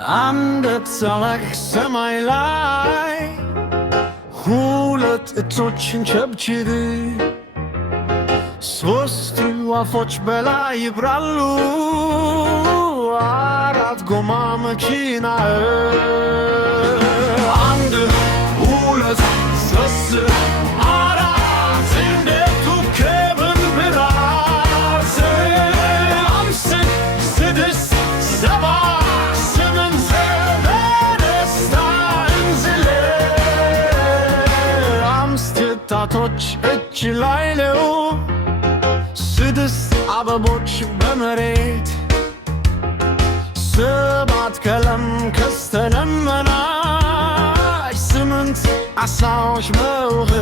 አንገት ሰማይ ሰማይ ላይ ሁለት እቶችን ቸብችብ ሶስት ወፎች በላይ ይብራሉ አራት ጎማ መኪና አንድ ሁለት ሶስት አራት እንዴቱ ከብን ብራስ አምስት ስድስት ሰባት ስምንት በደስታ እንዝል አምስት ጣቶች እጅ ላይ ነው ስድስት አበቦች በመሬት ሰባት ቀለም ቀስተ ደመና ስምንት ዓሣዎች በውሃ